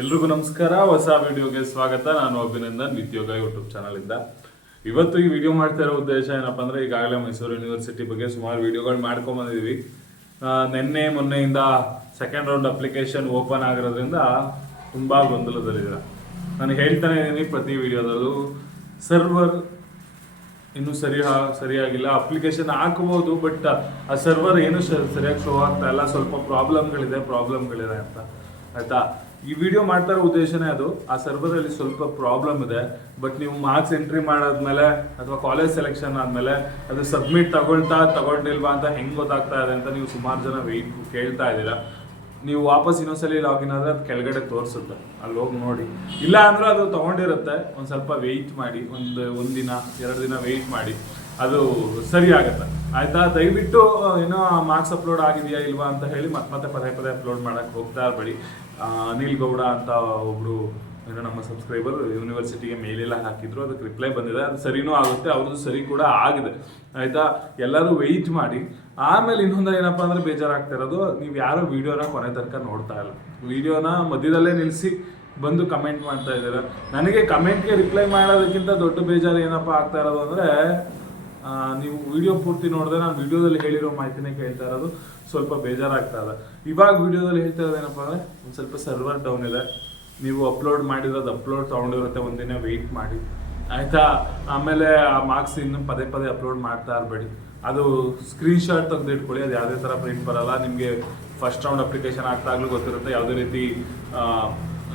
ಎಲ್ರಿಗೂ ನಮಸ್ಕಾರ. ಹೊಸ ವಿಡಿಯೋಗೆ ಸ್ವಾಗತ. ನಾನು ಅಭಿನಂದನ್ ನಿತ್ಯೋಗ ಯೂಟ್ಯೂಬ್ ಚಾನಲ್ ಇಂದ. ಇವತ್ತು ಈ ವಿಡಿಯೋ ಮಾಡ್ತಾ ಇರೋ ಉದ್ದೇಶ ಏನಪ್ಪಾ ಅಂದ್ರೆ, ಈಗಾಗಲೇ ಮೈಸೂರು ಯೂನಿವರ್ಸಿಟಿ ಬಗ್ಗೆ ಸುಮಾರು ವಿಡಿಯೋಗಳು ಮಾಡ್ಕೊಂಡ್ ಬಂದಿದೀವಿ. ನಿನ್ನೆ ಮೊನ್ನೆಯಿಂದ ಸೆಕೆಂಡ್ ರೌಂಡ್ ಅಪ್ಲಿಕೇಶನ್ ಓಪನ್ ಆಗಿರೋದ್ರಿಂದ ತುಂಬಾ ಗೊಂದಲದಲ್ಲಿದೆ. ನಾನು ಹೇಳ್ತಾನೆ ಇದ್ದೀನಿ ಪ್ರತಿ ವಿಡಿಯೋದಲ್ಲೂ, ಸರ್ವರ್ ಇನ್ನೂ ಸರಿಯಾಗಿಲ್ಲ. ಅಪ್ಲಿಕೇಶನ್ ಹಾಕಬಹುದು, ಬಟ್ ಆ ಸರ್ವರ್ ಏನು ಸರಿಯಾಗಿ ಶೋ ಆಗ್ತಾ ಇಲ್ಲ. ಸ್ವಲ್ಪ ಪ್ರಾಬ್ಲಮ್ಗಳಿದೆ ಅಂತ ಆಯ್ತಾ. ಈ ವಿಡಿಯೋ ಮಾಡ್ತಾ ಇರೋ ಉದ್ದೇಶನೇ ಅದು. ಆ ಸರ್ವರ್ ಅಲ್ಲಿ ಸ್ವಲ್ಪ ಪ್ರಾಬ್ಲಮ್ ಇದೆ. ಬಟ್ ನೀವು ಮಾರ್ಕ್ಸ್ ಎಂಟ್ರಿ ಮಾಡಾದ್ಮೇಲೆ ಅಥವಾ ಕಾಲೇಜ್ ಸೆಲೆಕ್ಷನ್ ಆದ್ಮೇಲೆ ಅದು ಸಬ್ಮಿಟ್ ತಗೊಂಡಿಲ್ವಾ ಅಂತ ಹೆಂಗ್ ಗೊತ್ತಾಗ್ತಾ ಇದೆ ಅಂತ ನೀವು ಸುಮಾರು ಜನ ಕೇಳ್ತಾ ಇದ್ದೀರಾ. ನೀವು ವಾಪಸ್ ಇನ್ನೊಂದ್ಸಲಿ ಲಾಗಿನ್ ಆದ್ರೆ ಅದು ಕೆಳಗಡೆ ತೋರಿಸುತ್ತೆ, ಅಲ್ಲಿ ಹೋಗಿ ನೋಡಿ. ಇಲ್ಲ ಅಂದ್ರೆ ಅದು ತಗೊಂಡಿರುತ್ತೆ, ಒಂದ್ ಸ್ವಲ್ಪ ವೆಯ್ಟ್ ಮಾಡಿ, ಒಂದಿನ 2 ದಿನ ವೆಯ್ಟ್ ಮಾಡಿ, ಅದು ಸರಿ ಆಗುತ್ತೆ ಆಯ್ತಾ. ದಯವಿಟ್ಟು ಏನೋ ಮಾರ್ಕ್ಸ್ ಅಪ್ಲೋಡ್ ಆಗಿದೆಯಾ ಇಲ್ವಾ ಅಂತ ಹೇಳಿ ಮತ್ತೆ ಪದೇ ಅಪ್ಲೋಡ್ ಮಾಡಕ್ ಹೋಗ್ತಾ ಇರಬೇಡಿ. ಅನಿಲ್ ಗೌಡ ಅಂತ ಒಬ್ರು ಏನೋ ನಮ್ಮ ಸಬ್ಸ್ಕ್ರೈಬರ್ ಯೂನಿವರ್ಸಿಟಿಗೆ ಮೇಲೆಲ್ಲ ಹಾಕಿದ್ರು, ಅದಕ್ಕೆ ರಿಪ್ಲೈ ಬಂದಿದೆ. ಅದು ಸರಿನೂ ಆಗುತ್ತೆ, ಅವ್ರದ್ದು ಸರಿ ಕೂಡ ಆಗಿದೆ ಆಯ್ತಾ. ಎಲ್ಲರೂ ವೆಯ್ಟ್ ಮಾಡಿ. ಆಮೇಲೆ ಇನ್ನೊಂದು ಏನಪ್ಪಾ ಅಂದ್ರೆ ಬೇಜಾರಾಗ್ತಾ ಇರೋದು, ನೀವು ಯಾರು ವಿಡಿಯೋನ ಕೊನೆ ತನಕ ನೋಡ್ತಾ ಇಲ್ಲ. ವಿಡಿಯೋನ ಮಧ್ಯದಲ್ಲೇ ನಿಲ್ಲಿಸಿ ಬಂದು ಕಮೆಂಟ್ ಮಾಡ್ತಾ ಇದ್ದೀರಾ. ನನಗೆ ಕಮೆಂಟ್ಗೆ ರಿಪ್ಲೈ ಮಾಡೋದಕ್ಕಿಂತ ದೊಡ್ಡ ಬೇಜಾರು ಏನಪ್ಪಾ ಆಗ್ತಾ ಇರೋದು ಅಂದ್ರೆ, ನೀವು ವಿಡಿಯೋ ಪೂರ್ತಿ ನೋಡಿದ್ರೆ ನಾನು ವಿಡಿಯೋದಲ್ಲಿ ಹೇಳಿರೋ ಮಾಹಿತಿನೇ ಕೇಳ್ತಾ ಇರೋದು, ಸ್ವಲ್ಪ ಬೇಜಾರಾಗ್ತಾ ಇದೆ. ಇವಾಗ ವಿಡಿಯೋದಲ್ಲಿ ಹೇಳ್ತಾ ಇರೋದು ಏನಪ್ಪಾ ಅಂದ್ರೆ, ಒಂದು ಸ್ವಲ್ಪ ಸರ್ವರ್ ಡೌನ್ ಇದೆ. ನೀವು ಅಪ್ಲೋಡ್ ಮಾಡಿರೋದು ಅಪ್ಲೋಡ್ ತಗೊಂಡಿರುತ್ತೆ, ಒಂದಿನ ವೆಯ್ಟ್ ಮಾಡಿ ಆಯ್ತಾ. ಆಮೇಲೆ ಆ ಮಾರ್ಕ್ಸ್ ಇನ್ನು ಪದೇ ಅಪ್ಲೋಡ್ ಮಾಡ್ತಾ ಇರಬೇಡಿ. ಅದು ಸ್ಕ್ರೀನ್ ಶಾಟ್ ತೆಗೆದು ಇಟ್ಕೊಳ್ಳಿ. ಅದು ಯಾವುದೇ ಥರ ಪ್ರಿಂಟ್ ಬರಲ್ಲ. ನಿಮಗೆ ಫಸ್ಟ್ ರೌಂಡ್ ಅಪ್ಲಿಕೇಶನ್ ಆಗ್ತಾಗ್ಲೂ ಗೊತ್ತಿರುತ್ತೆ, ಯಾವುದೇ ರೀತಿ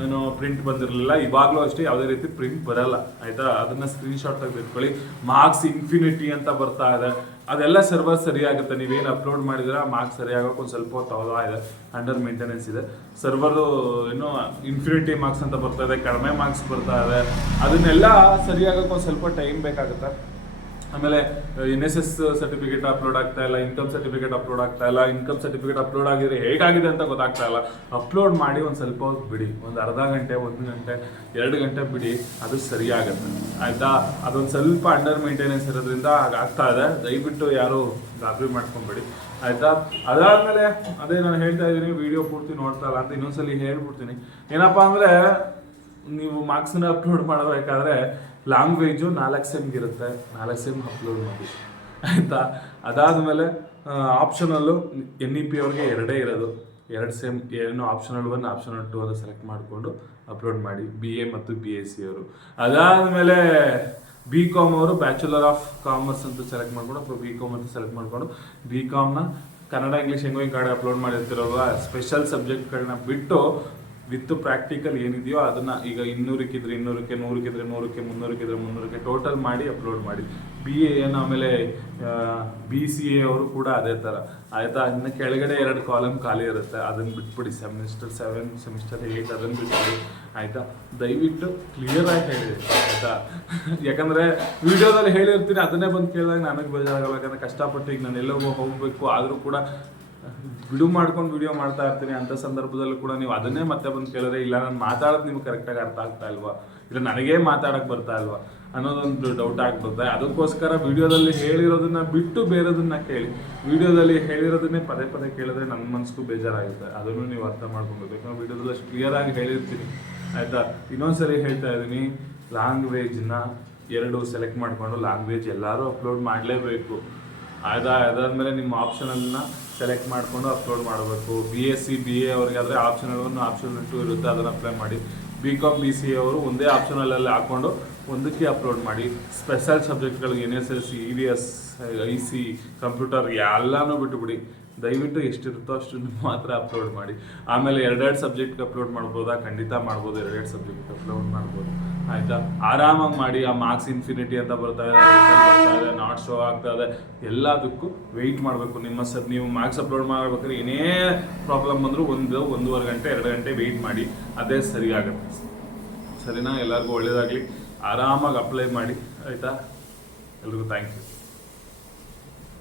ಏನೋ ಪ್ರಿಂಟ್ ಬಂದಿರಲಿಲ್ಲ. ಇವಾಗಲೂ ಅಷ್ಟೇ ಯಾವುದೇ ರೀತಿ ಪ್ರಿಂಟ್ ಬರಲ್ಲ ಆಯ್ತಾ. ಅದನ್ನ ಸ್ಕ್ರೀನ್ ಶಾಟ್ ತೆಗೆದು ಇಟ್ಕೊಳ್ಳಿ. ಮಾರ್ಕ್ಸ್ ಇನ್ಫಿನಿಟಿ ಅಂತ ಬರ್ತಾ ಇದೆ, ಅದೆಲ್ಲ ಸರ್ವರ್ ಸರಿಯಾಗುತ್ತೆ. ನೀವೇನು ಅಪ್ಲೋಡ್ ಮಾಡಿದ್ರೆ ಮಾರ್ಕ್ಸ್ ಸರಿಯಾಗೋಕೆ ಒಂದು ಸ್ವಲ್ಪ ಹೊತ್ತು ಇದೆ, ಅಂಡರ್ ಮೇಂಟೆನೆನ್ಸ್ ಇದೆ. ಸರ್ವರು ಏನೋ ಇನ್ಫಿನಿಟಿ ಮಾರ್ಕ್ಸ್ ಅಂತ ಬರ್ತಾ ಇದೆ, ಕಡಿಮೆ ಮಾರ್ಕ್ಸ್ ಬರ್ತಾ ಇದೆ. ಅದನ್ನೆಲ್ಲ ಸರಿಯಾಗೋಕೆ ಒಂದು ಸ್ವಲ್ಪ ಟೈಮ್ ಬೇಕಾಗುತ್ತೆ. ಆಮೇಲೆ NSS ಸರ್ಟಿಫಿಕೇಟ್ ಅಪ್ಲೋಡ್ ಆಗ್ತಾ ಇಲ್ಲ, ಇನ್ಕಮ್ ಸರ್ಟಿಫಿಕೇಟ್ ಅಪ್ಲೋಡ್ ಆಗ್ತಾ ಇಲ್ಲ. ಇನ್ಕಮ್ ಸರ್ಟಿಫಿಕೇಟ್ ಅಪ್ಲೋಡ್ ಆಗಿದ್ರೆ ಹೇಗಾಗಿದೆ ಅಂತ ಗೊತ್ತಾಗ್ತಾ ಇಲ್ಲ. ಅಪ್ಲೋಡ್ ಮಾಡಿ ಒಂದು ಸ್ವಲ್ಪ ಹೊತ್ತು ಬಿಡಿ, ಒಂದು ಅರ್ಧ ಗಂಟೆ, 1 ಗಂಟೆ, 2 ಗಂಟೆ ಬಿಡಿ, ಅದು ಸರಿಯಾಗುತ್ತೆ ಆಯ್ತಾ. ಅದೊಂದು ಸ್ವಲ್ಪ ಅಂಡರ್ ಮೇಂಟೆನೆನ್ಸ್ ಇರೋದ್ರಿಂದ ಹಾಗಾಗ್ತಾ ಇದೆ. ದಯವಿಟ್ಟು ಯಾರು ಗಾಬರಿ ಮಾಡ್ಕೊಂಬೇಡಿ ಆಯ್ತಾ. ಅದಾದ್ಮೇಲೆ ಅದೇ ನಾನು ಹೇಳ್ತಾ ಇದ್ದೀನಿ, ವಿಡಿಯೋ ಪೂರ್ತಿ ನೋಡ್ತಾ ಇಲ್ಲ ಅಂತ ಇನ್ನೊಂದ್ಸಲಿ ಹೇಳ್ಬಿಡ್ತೀನಿ. ಏನಪ್ಪಾ ಅಂದ್ರೆ, ನೀವು ಮಾರ್ಕ್ಸ್ನ ಅಪ್ಲೋಡ್ ಮಾಡಬೇಕಾದ್ರೆ ಲ್ಯಾಂಗ್ವೇಜು 4 ಸೆಮ್ಗೆ ಇರುತ್ತೆ, 4 ಸೆಮ್ ಅಪ್ಲೋಡ್ ಮಾಡಿ ಆಯಿತಾ. ಅದಾದಮೇಲೆ ಆಪ್ಷನಲ್ಲು NEP ಅವ್ರಿಗೆ 2 ಇರೋದು, 2 ಸೆಮ್ ಏನು ಆಪ್ಷನಲ್ 1 ಆಪ್ಷನಲ್ 2 ಅಂತ ಸೆಲೆಕ್ಟ್ ಮಾಡಿಕೊಂಡು ಅಪ್ಲೋಡ್ ಮಾಡಿ, BA ಮತ್ತು BSc ಅವರು. ಅದಾದಮೇಲೆ BCom ಅವರು ಬ್ಯಾಚುಲರ್ ಆಫ್ ಕಾಮರ್ಸ್ ಅಂತ ಸೆಲೆಕ್ಟ್ ಮಾಡ್ಕೊಂಡು ಅಥವಾ BCom ಅಂತ ಸೆಲೆಕ್ಟ್ ಮಾಡಿಕೊಂಡು BComನ ಕನ್ನಡ ಇಂಗ್ಲೀಷ್ ಹೆಂಗೋ ಹಿಂಗೆ ಅಪ್ಲೋಡ್ ಮಾಡಿರ್ತಿರೋಲ್ವ, ಸ್ಪೆಷಲ್ ಸಬ್ಜೆಕ್ಟ್ಗಳನ್ನ ಬಿಟ್ಟು ವಿತ್ ಪ್ರಾಕ್ಟಿಕಲ್ ಏನಿದೆಯೋ ಅದನ್ನ ಈಗ 200ಕ್ಕೆ 100ಕ್ಕೆ 100ಕ್ಕೆ 100ಕ್ಕೆ 300ಕ್ಕೆ 300ಕ್ಕೆ ಟೋಟಲ್ ಮಾಡಿ ಅಪ್ಲೋಡ್ ಮಾಡಿ. BA ಏನು ಆಮೇಲೆ BCA ಅವರು ಕೂಡ ಅದೇ ಥರ ಆಯ್ತಾ. ಇನ್ನು ಕೆಳಗಡೆ 2 ಕಾಲಮ್ ಖಾಲಿ ಇರುತ್ತೆ, ಅದನ್ನು ಬಿಟ್ಬಿಡಿ. ಸೆಮಿಸ್ಟರ್ 7 ಸೆಮಿಸ್ಟರ್ 8 ಅದನ್ನು ಬಿಟ್ಬಿಡಿ ಆಯ್ತಾ. ದಯವಿಟ್ಟು ಕ್ಲಿಯರ್ ಆಗಿ ಹೇಳಿದೆ ಆಯ್ತಾ. ಯಾಕಂದ್ರೆ ವಿಡಿಯೋದಲ್ಲಿ ಹೇಳಿರ್ತೀನಿ, ಅದನ್ನೇ ಬಂದು ಕೇಳಿದಾಗ ನನಗೆ ಬೇಜಾರಾಗಲ್ಲ. ಯಾಕಂದ್ರೆ ಕಷ್ಟಪಟ್ಟು ಈಗ ನಾನು ಎಲ್ಲೋ ಹೋಗ್ಬೇಕು, ಆದರೂ ಕೂಡ ಬಿಡು ಮಾಡ್ಕೊಂಡು ವಿಡಿಯೋ ಮಾಡ್ತಾ ಇರ್ತೀನಿ. ಅಂಥ ಸಂದರ್ಭದಲ್ಲೂ ಕೂಡ ನೀವು ಅದನ್ನೇ ಮತ್ತೆ ಬಂದು ಕೇಳಿದ್ರೆ, ಇಲ್ಲ ನಾನು ಮಾತಾಡೋದು ನಿಮ್ಗೆ ಕರೆಕ್ಟಾಗಿ ಅರ್ಥ ಆಗ್ತಾ ಇಲ್ವಾ, ಇಲ್ಲ ನನಗೇ ಮಾತಾಡೋಕ್ಕೆ ಬರ್ತಾ ಇಲ್ವಾ ಅನ್ನೋದೊಂದು ಡೌಟ್ ಆಗ್ಬಿಡುತ್ತೆ. ಅದಕ್ಕೋಸ್ಕರ ವಿಡಿಯೋದಲ್ಲಿ ಹೇಳಿರೋದನ್ನ ಬಿಟ್ಟು ಬೇರೆದನ್ನ ಕೇಳಿ. ವಿಡಿಯೋದಲ್ಲಿ ಹೇಳಿರೋದನ್ನೇ ಪದೇ ಕೇಳಿದ್ರೆ ನನ್ನ ಮನಸ್ಸಿಗೂ ಬೇಜಾರಾಗುತ್ತೆ. ಅದನ್ನು ನೀವು ಅರ್ಥ ಮಾಡ್ಕೊಬೇಕು. ಯಾಕಂದ್ರೆ ವಿಡಿಯೋದಲ್ಲಿ ಅಷ್ಟು ಕ್ಲಿಯರ್ ಆಗಿ ಹೇಳಿರ್ತೀನಿ ಆಯ್ತಾ. ಇನ್ನೊಂದ್ಸರಿ ಹೇಳ್ತಾ ಇದ್ದೀನಿ, ಲ್ಯಾಂಗ್ವೇಜ್ನ 2 ಸೆಲೆಕ್ಟ್ ಮಾಡಿಕೊಂಡು ಲ್ಯಾಂಗ್ವೇಜ್ ಎಲ್ಲರೂ ಅಪ್ಲೋಡ್ ಮಾಡಲೇಬೇಕು ಆಯ್ತಾ. ಅದಾದ್ಮೇಲೆ ನಿಮ್ಮ ಆಪ್ಷನಲ್ನ ಸೆಲೆಕ್ಟ್ ಮಾಡಿಕೊಂಡು ಅಪ್ಲೋಡ್ ಮಾಡಬೇಕು. BSc BA ಅವ್ರಿಗೆ ಆದರೆ ಆಪ್ಷನಲ್ 1 ಆಪ್ಷನಲ್ 2 ಇರುತ್ತೆ, ಅದನ್ನು ಅಪ್ಲೈ ಮಾಡಿ. BCom BCA ಅವರು ಒಂದೇ ಆಪ್ಷನಲ್ಲಲ್ಲಿ ಹಾಕ್ಕೊಂಡು ಒಂದಕ್ಕೆ ಅಪ್ಲೋಡ್ ಮಾಡಿ. ಸ್ಪೆಷಲ್ ಸಬ್ಜೆಕ್ಟ್ಗಳಿಗೆ NSS EVS IC ಕಂಪ್ಯೂಟರ್ ಎಲ್ಲನೂ ಬಿಟ್ಟುಬಿಡಿ. ದಯವಿಟ್ಟು ಎಷ್ಟಿರುತ್ತೋ ಅಷ್ಟನ್ನು ಮಾತ್ರ ಅಪ್ಲೋಡ್ ಮಾಡಿ. ಆಮೇಲೆ 2 ಸಬ್ಜೆಕ್ಟ್ಗೆ ಅಪ್ಲೋಡ್ ಮಾಡ್ಬೋದಾ? ಖಂಡಿತ ಮಾಡ್ಬೋದು. 2 ಸಬ್ಜೆಕ್ಟ್ಗೆ ಅಪ್ಲೋಡ್ ಮಾಡ್ಬೋದು ಆಯ್ತಾ. ಆರಾಮಾಗಿ ಮಾಡಿ. ಆ ಮಾರ್ಕ್ಸ್ ಇನ್ಫಿನಿಟಿ ಅಂತ ಬರ್ತಾ ಇದೆ, ನಾಟ್ ಶೋ ಆಗ್ತಾ ಇದೆ, ಎಲ್ಲದಕ್ಕೂ ವೆಯ್ಟ್ ಮಾಡಬೇಕು. ನೀವು ಮಾರ್ಕ್ಸ್ ಅಪ್ಲೋಡ್ ಮಾಡ್ಬೇಕಾದ್ರೆ ಏನೇ ಪ್ರಾಬ್ಲಮ್ ಬಂದರೂ 1-1.5 ಗಂಟೆ 2 ಗಂಟೆ ವೆಯ್ಟ್ ಮಾಡಿ, ಅದೇ ಸರಿಯಾಗುತ್ತೆ ಸರಿನಾ. ಎಲ್ಲರಿಗೂ ಒಳ್ಳೇದಾಗಲಿ. ಆರಾಮಾಗಿ ಅಪ್ಲೈ ಮಾಡಿ ಆಯಿತಾ. ಎಲ್ರಿಗೂ ಥ್ಯಾಂಕ್ ಯು.